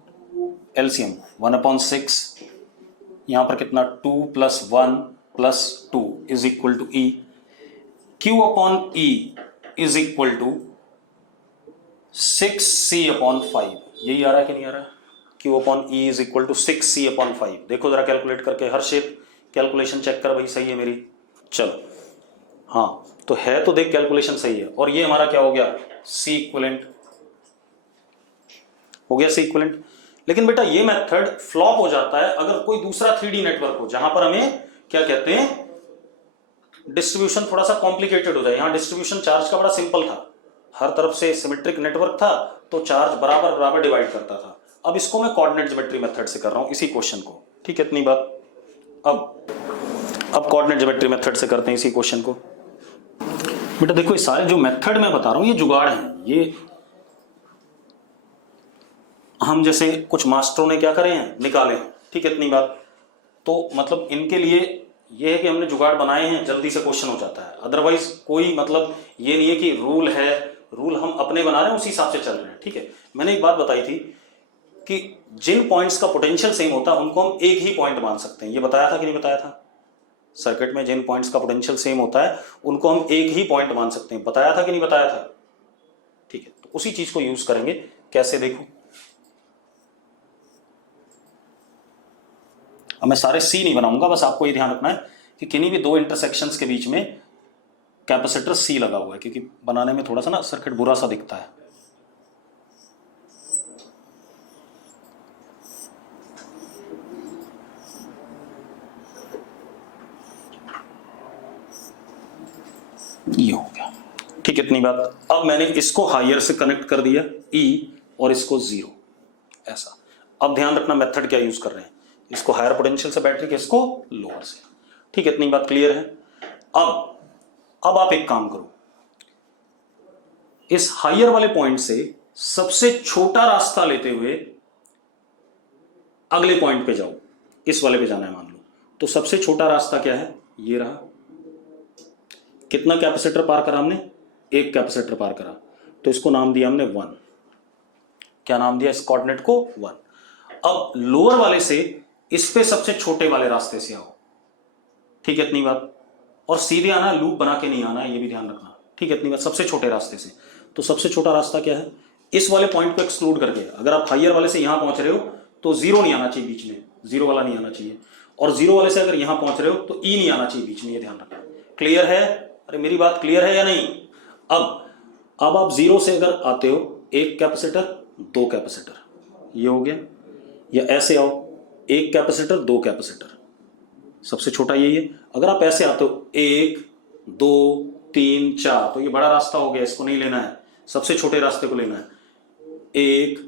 LCM 1/6, यहां पर कितना 2 + 1 + 2 is equal to E. Q upon E is equal to 6c/5, यही आ रहा है कि नहीं आ रहा है, Q upon E is equal to 6c/5। देखो जरा कैलकुलेट करके, हर शेप कैलकुलेशन चेक कर भाई, सही है मेरी, चलो हाँ, तो है तो देख कैलकुलेशन सही है। और ये हमारा क्या हो गया, सी इक्विवेलेंट हो गया, सी इक्विवेलेंट। लेकिन बेटा ये मेथड फ्लॉप हो जाता है अगर कोई दूसरा 3D नेटवर्क हो, जहां पर हमें क्या कहते हैं, डिस्ट्रीब्यूशन थोड़ा सा कॉम्प्लिकेटेड हो जाए। यहां डिस्ट्रीब्यूशन चार्ज का बड़ा सिंपल था, हर तरफ से सिमेट्रिक नेटवर्क था, तो चार्ज बराबर बराबर डिवाइड करता था। अब इसको मैं कोऑर्डिनेट ज्योमेट्री मेथड से कर रहा हूं, इसी क्वेश्चन को, ठीक है, इतनी बात। अब कोऑर्डिनेट ज्योमेट्री मेथड से करते हैं इसी क्वेश्चन को। बेटा देखो, ये सारे जो मेथड मैं बता रहा हूं ये जुगाड़ हैं, ये हम जैसे कुछ मास्टरों ने क्या करे हैं, निकाले हैं, ठीक है, इतनी बात। तो मतलब इनके लिए ये है कि हमने जुगाड़ बनाए हैं, जल्दी से क्वेश्चन हो जाता है। अदरवाइज कोई मतलब ये नहीं है कि रूल है, रूल हम अपने बना रहे हैं, उसी हिसाब से चल रहे हैं, ठीक है। मैंने एक बात बताई थी कि जिन पॉइंट्स का पोटेंशियल सेम होता है उनको हम एक ही पॉइंट मान सकते हैं, ये बताया था कि नहीं बताया था। सर्किट में जिन पॉइंट्स का पोटेंशियल सेम होता है उनको हम एक ही पॉइंट मान सकते हैं, बताया था कि नहीं बताया था, ठीक है। तो उसी चीज को यूज करेंगे, कैसे देखो। अब मैं सारे सी नहीं बनाऊंगा, बस आपको ये ध्यान रखना है कि किन्हीं भी दो इंटरसेक्शंस के बीच में कैपेसिटर सी लगा हुआ है, क्योंकि बनाने में थोड़ा सा ना सर्किट बुरा सा दिखता है। ये हो गया, ठीक है, इतनी बात। अब मैंने इसको हायर से कनेक्ट कर दिया ई और इसको 0 ऐसा। अब ध्यान रखना मेथड क्या यूज कर रहे हैं, इसको हायर पोटेंशियल से बैटरी के, इसको लोअर से, ठीक है, इतनी बात क्लियर है। अब आप एक काम करो, इस हायर वाले पॉइंट से सबसे छोटा रास्ता लेते हुए अगले पॉइंट पे जाओ, इस वाले पे जाना है मान लो, तो सबसे छोटा रास्ता क्या है, ये रहा। कितना कैपेसिटर पार करा हमने, एक कैपेसिटर पार करा, तो इसको नाम दिया हमने 1। क्या नाम दिया इस कोऑर्डिनेट को, 1। अब लोअर वाले से इस पे सबसे छोटे वाले रास्ते से आओ, ठीक है, इतनी बात। और सीधे आना, लूप बना के नहीं आना, ये भी ध्यान रखना, ठीक है, इतनी बात। सबसे छोटे रास्ते से, तो सबसे छोटा रास्ता क्या है, इस वाले पॉइंट को एक्सक्लूड करके, अगर आप हायर वाले से यहां पहुंच रहे हो तो 0 नहीं आना चाहिए बीच में, 0 वाला नहीं आना चाहिए, और 0 वाले से अगर यहां पहुंच रहे हो तो ई नहीं आना चाहिए बीच में, ये ध्यान रखना। क्लियर है, अरे मेरी बात क्लियर है या नहीं। अब आप 0 से अगर आते हो, एक कैपेसिटर, 2 कैपेसिटर, ये हो गया, या ऐसे आओ, एक कैपेसिटर, 2 कैपेसिटर, सबसे छोटा यही है। अगर आप ऐसे आते हो 1 2 3 4, तो ये बड़ा रास्ता हो गया, इसको नहीं लेना है, सबसे छोटे रास्ते को लेना है। 1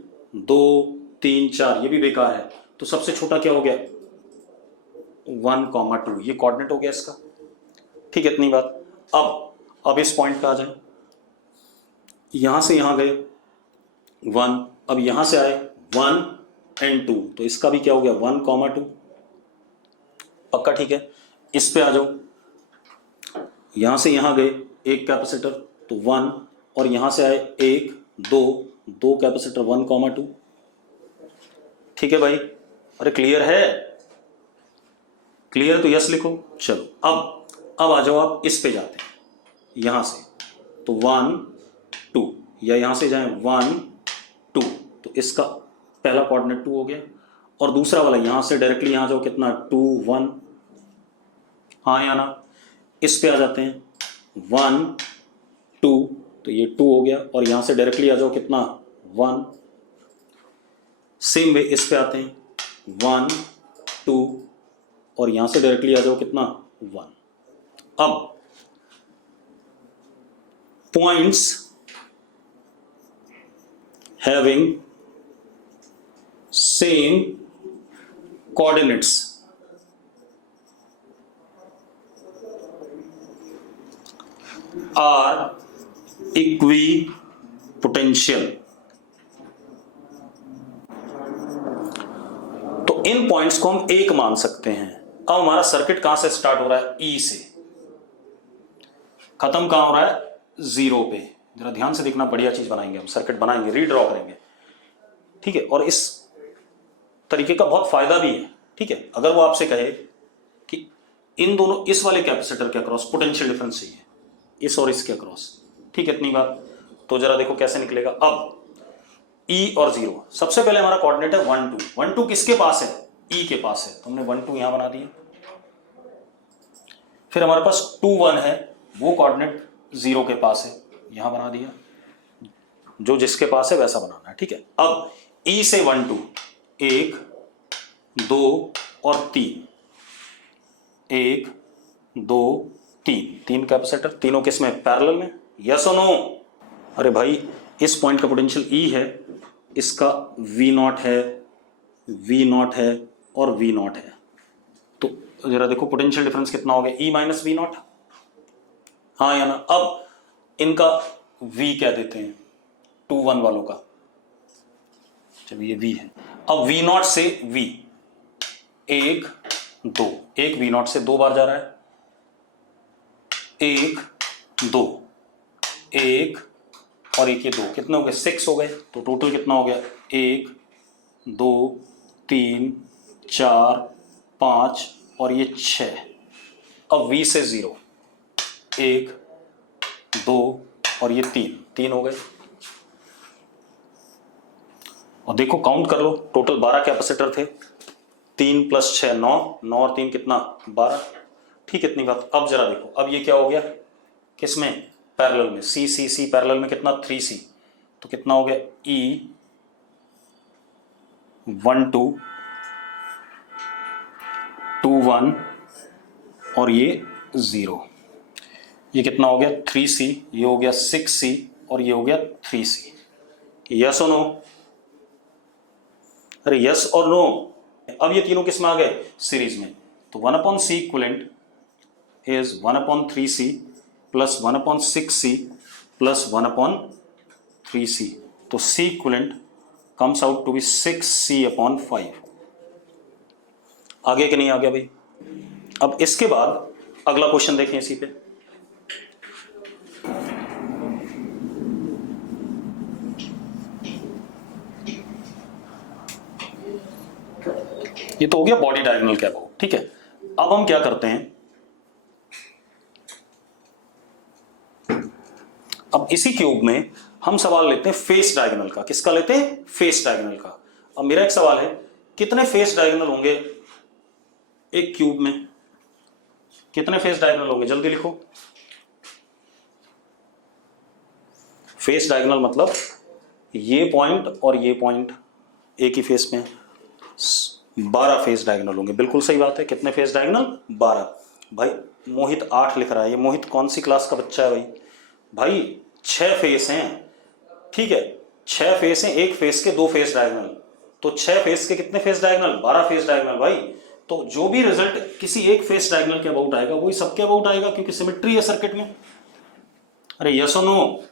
2 3 4, ये भी बेकार है, तो सबसे छोटा क्या हो गया, 1,2, ये कोऑर्डिनेट हो गया इसका, ठीक है, इतनी बात। अब इस पॉइंट पे आ जाए, यहां से यहां गए 1, अब यहां से आए 1 और 2, तो इसका भी क्या हो गया, 1,2, पक्का, ठीक है। इस पे आ जाओ, यहां से यहां गए एक कैपेसिटर, तो 1, और यहां से आए 1 2 कैपेसिटर, 1,2, ठीक है भाई। अरे क्लियर है, क्लियर तो यस लिखो। चलो अब आ जाओ, आप इस पे जाते हैं यहां से, तो 1 2, या यहां से जाएं 1 2, तो इसका पहला कोऑर्डिनेट 2 हो गया, और दूसरा वाला यहां से डायरेक्टली यहां जाओ, कितना 2 1, हाँ या ना। इस पे आ जाते हैं 1 2, तो ये 2 हो गया, और यहां से डायरेक्टली आ जाओ, कितना 1। सेम वे इस पे आते हैं 1 2, और यहां से डायरेक्टली आ जाओ, कितना 1। अब points having same coordinates are equipotential, तो इन पॉइंट्स को हम एक मान सकते हैं। अब हमारा सर्किट कहां से स्टार्ट हो रहा है, ई से, खत्म कहां हो रहा है, 0 पे। जरा ध्यान से देखना, बढ़िया चीज बनाएंगे हम, सर्किट बनाएंगे, रीड्रॉ करेंगे, ठीक है। और इस तरीके का बहुत फायदा भी है, ठीक है। अगर वो आपसे कहे कि इन दोनों, इस वाले कैपेसिटर के अक्रॉस पोटेंशियल डिफरेंस चाहिए, इस और इसके अक्रॉस, ठीक है, इतनी बात। तो जरा देखो कैसे निकलेगा। अब ई और 0, सबसे पहले हमारा कोऑर्डिनेट है 1 2, 1 2 किसके पास है, ई के पास है, तो हमने 1 2 यहां बना दिया। फिर हमारे पास 2 1 है, वो कोऑर्डिनेट 0 के पास है, यहां बना दिया, जो जिसके पास है वैसा बनाना है, ठीक है। अब ई से 1 2, 1 2 और 3, 1 2 3 कैपेसिटर, तीनों किस में, पैरेलल में, यस और नो। अरे भाई इस पॉइंट का पोटेंशियल ई है, इसका V0 है, V0 है और V0 है, तो जरा देखो पोटेंशियल डिफरेंस कितना हो गया, E माइनस V0, हाँ या ना। अब इनका V क्या देते हैं, 2 1 वालों का, चलिए ये V है। अब V0 से V, 1 2, एक V0 से 2 बार जा रहा है, 1 2 1 और एक ये 2, कितने हो गए, 6 हो गए। तो टोटल कितना हो गया, 1 2 3 4 5 और ये 6। अब V से 0, 1 2 और ये 3 हो गए। और देखो काउंट कर लो, टोटल 12 कैपेसिटर थे, 3 + 6 9, 9 और 3 कितना, 12, ठीक है, इतनी बात। अब जरा देखो, अब ये क्या हो गया, किस में, पैरेलल में, सी सी सी पैरेलल में कितना 3C, तो कितना हो गया E 1 2 2 1 और ये 0, ये कितना हो गया 3C, ये हो गया 6C और ये हो गया 3C। यस और नो, अरे यस और नो। अब ये तीनों किस में आ गए, सीरीज में, तो 1/C equivalent is 1/3C plus 1/6C plus 1/3C, तो C equivalent comes out to be 6C/5। आगे कि नहीं आ गया भाई। अब इसके बाद अगला क्वेश्चन देखें इसी पे, ये तो हो गया बॉडी डायगोनल के अबाउट, ठीक है। अब हम क्या करते हैं, अब इसी क्यूब में हम सवाल लेते हैं फेस डायगोनल का। किसका लेते हैं, फेस डायगोनल का। अब मेरा एक सवाल है, कितने फेस डायगोनल होंगे एक क्यूब में, कितने फेस डायगोनल होंगे, जल्दी लिखो। फेस डायगोनल मतलब ये पॉइंट और ये पॉइंट एक ही फेस में, 12 फेस डायगोनल होंगे। बिल्कुल सही बात है, कितने फेस डायगोनल, 12। भाई मोहित 8 लिख रहा है, ये मोहित कौन सी क्लास का बच्चा है भाई। भाई 6 फेस हैं, ठीक है, 6 फेस हैं, एक फेस के 2 फेस डायगोनल, तो 6 फेस के कितने फेस डायगोनल, 12 फेस डायगोनल भाई। तो जो भी रिजल्ट किसी एक फेस डायगोनल के अबाउट आएगा वही सबके अबाउट आएगा, क्योंकि सिमेट्री है सर्किट में। अरे यस और नो,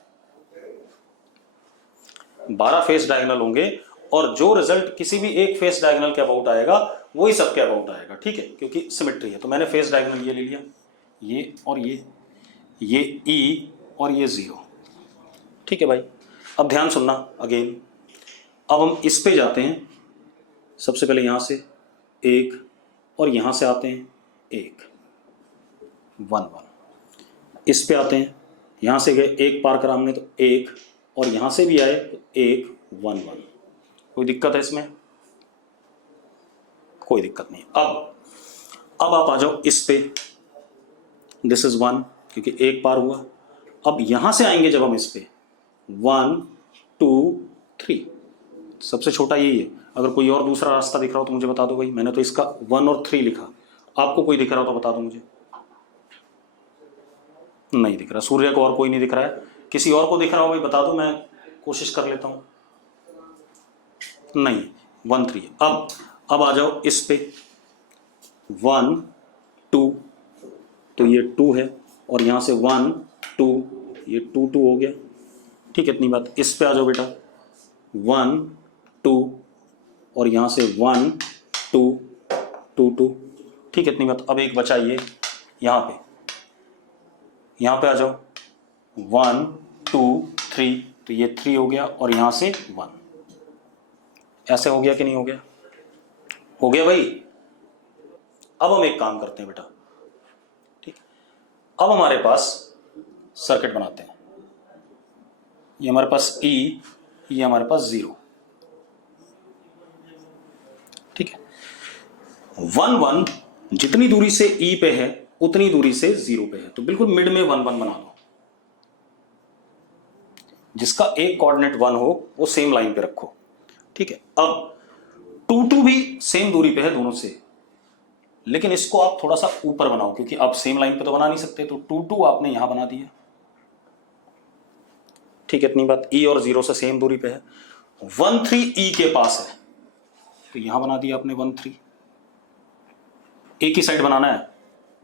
12 फेस डायगोनल होंगे और जो रिजल्ट किसी भी एक फेस डायगोनल के अबाउट आएगा वही सबके अबाउट आएगा, ठीक है, क्योंकि सिमेट्री है। तो मैंने फेस डायगोनल ये ले लिया, ये और ये E और ये 0, ठीक है भाई। अब ध्यान सुनना अगेन, अब हम इस पे जाते हैं, सबसे पहले यहां से 1 और यहां से आते हैं 1 1 1, इस पे आते हैं, यहां से गए 1 पार करा हमने तो 1, और यहां से भी आए तो 1 1 1। कोई दिक्कत है इसमें, कोई दिक्कत नहीं। अब आप आ जाओ इस पे, दिस इज 1 क्योंकि 1 पार हुआ। अब यहां से आएंगे जब हम इस पे 1 2 3, सबसे छोटा यही है। अगर कोई और दूसरा रास्ता दिख रहा हो तो मुझे बता दो भाई, मैंने तो इसका 1 और 3 लिखा, आपको कोई दिख रहा हो तो बता दो मुझे। नहीं दिख रहा, सूर्य को और कोई नहीं दिख रहा है, किसी और को दिख रहा हो भाई बता दो, मैं कोशिश कर लेता हूं। नहीं 1 3। अब आ जाओ इस पे 1 2, तो ये 2 है, और यहां से 1 2, ये 2 2 हो गया, ठीक है, इतनी बात। इस पे आ जाओ बेटा 1 2, और यहां से 1 2 2 2, ठीक है, इतनी बात। अब एक बचा ये यहां पे आ जाओ 1 2 3, तो ये 3 हो गया, और यहां से 1, ऐसे हो गया कि नहीं हो गया, हो गया भाई। अब हम एक काम करते हैं बेटा, ठीक, अब हमारे पास सर्किट बनाते हैं, ये हमारे पास E, ये हमारे पास 0, ठीक है। 1 1 जितनी दूरी से E पे है उतनी दूरी से 0 पे है, तो बिल्कुल मिड में 1 1 बना दो, जिसका एक कोऑर्डिनेट 1 हो वो सेम लाइन पे रखो, ठीक है। अब 2 2 भी सेम दूरी पे है दोनों से, लेकिन इसको आप थोड़ा सा ऊपर बनाओ, क्योंकि आप सेम लाइन पे तो बना नहीं सकते, तो 2 2 आपने यहां बना दिया, ठीक है, इतनी बात। E और 0 से सेम दूरी पे है। 1 3 E के पास है, तो यहां बना दिया आपने 1 3, एक ही साइड बनाना है,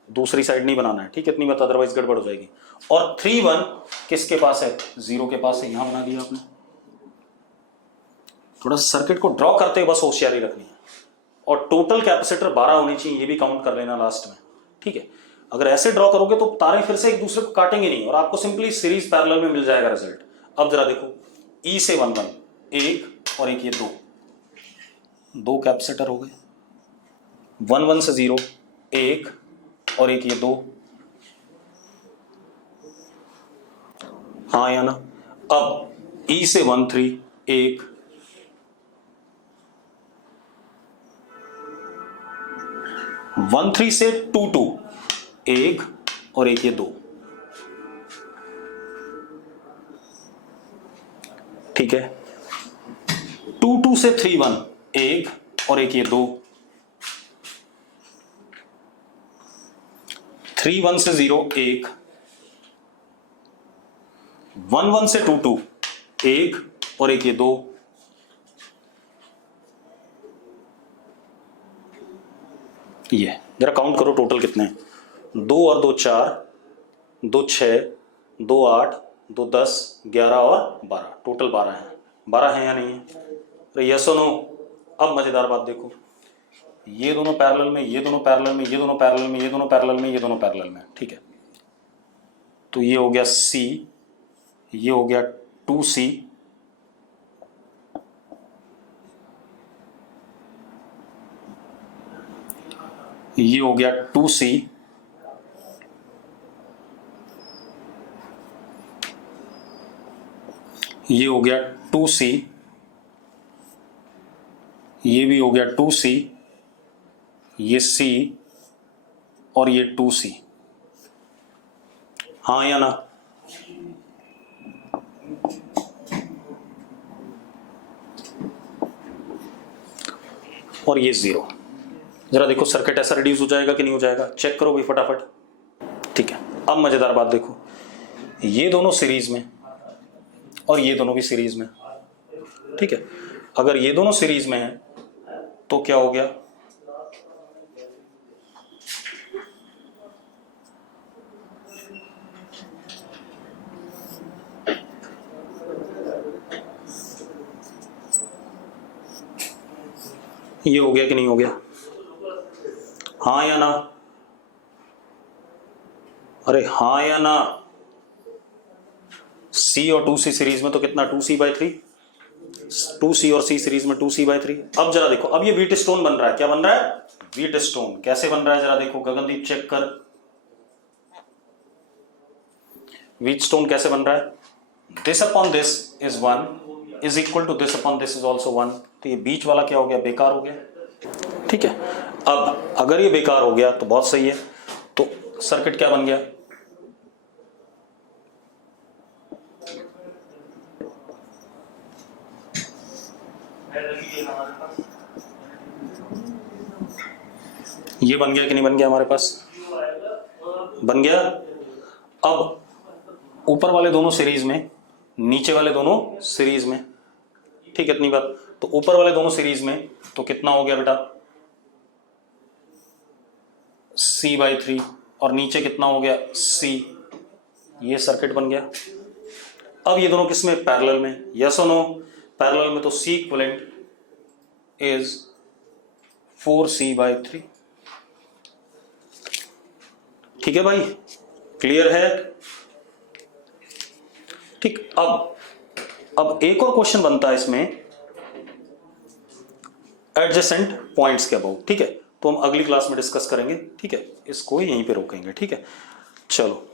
दूसरी साइड नहीं बनाना है, ठीक है, इतनी बात, अदरवाइज गड़बड़ हो जाएगी। और 3 1 किसके पास है, 0 के पास है, यहां बना दिया आपने। थोड़ा सा सर्किट को ड्रॉ करते हुए बस होशियारी रखनी है, और टोटल कैपेसिटर 12 होनी चाहिए, ये भी काउंट कर लेना लास्ट में, ठीक है। अगर ऐसे ड्रॉ करोगे तो तारे फिर से एक दूसरे को काटेंगे नहीं, और आपको सिंपली सीरीज पैरेलल में मिल जाएगा रिजल्ट। अब जरा देखो, E से 1 1, एक और एक, ये 2 कैपेसिटर हो गए, 1 1 से 0 एक, और एक ये 2, हाँ या ना। अब E से 1 3 एक, 1 3 से 2 2 एक, और एक ये 2, ठीक है। 2 2 से 3 1 एक और एक ये 2, 3 1 से 0 1, 1 1 से 2 2 एक और एक ये 2, ये जरा काउंट करो टोटल कितने हैं, 2 और 2 4, 2 6, 2 8, 2 10, 11 और 12, टोटल 12 है। 12 है या नहीं है? अरे यस और नो। अब मजेदार बात देखो, ये दोनों पैरेलल में, ये दोनों पैरेलल में, ये दोनों पैरेलल में, ये दोनों पैरेलल में, ये दोनों पैरेलल में, ठीक है। तो ये हो गया C, ये हो गया 2C, ये हो गया 2C, ये हो गया 2C, ये भी हो गया 2C, ये C और ये 2C, हाँ या ना? और ये 0। जरा देखो सर्किट ऐसा रिड्यूस हो जाएगा कि नहीं हो जाएगा, चेक करो भाई फटाफट। ठीक है, अब मजेदार बात देखो, ये दोनों सीरीज में और ये दोनों भी सीरीज में, ठीक है। अगर ये दोनों सीरीज में है तो क्या हो गया, ये हो गया कि नहीं हो गया, हाँ या ना? अरे हाँ या ना? C और 2C सीरीज में तो कितना, 2C/3, 2C और C सीरीज में 2C/3। अब जरा देखो, अब ये व्हीट स्टोन बन रहा है, क्या बन रहा है, व्हीट स्टोन। कैसे बन रहा है जरा देखो गगनदीप, चेक कर, व्हीट स्टोन कैसे बन रहा है, this upon this is 1 is equal to this upon this is also 1, तो ये बीच वाला क्या हो गया, बेकार हो गया, ठीक है। अब अगर ये बेकार हो गया तो बहुत सही है, तो सर्किट क्या बन गया, ये बन गया कि नहीं बन गया, हमारे पास बन गया। अब ऊपर वाले दोनों सीरीज में, नीचे वाले दोनों सीरीज में, ठीक है, इतनी बात। तो ऊपर वाले दोनों सीरीज में तो कितना हो गया बेटा, C/3, और नीचे कितना हो गया, C। ये सर्किट बन गया। अब ये दोनों किसमें, पैरेलल में, यस और नो? पैरेलल में तो C इक्विवेलेंट इज 4C/3, ठीक है भाई, क्लियर है? ठीक। अब एक और क्वेश्चन बनता है इसमें, एडजेसेंट पॉइंट्स के अबाउट, ठीक है, तो हम अगली क्लास में डिस्कस करेंगे, ठीक है, इसको यहीं पे रोकेंगे, ठीक है, चलो।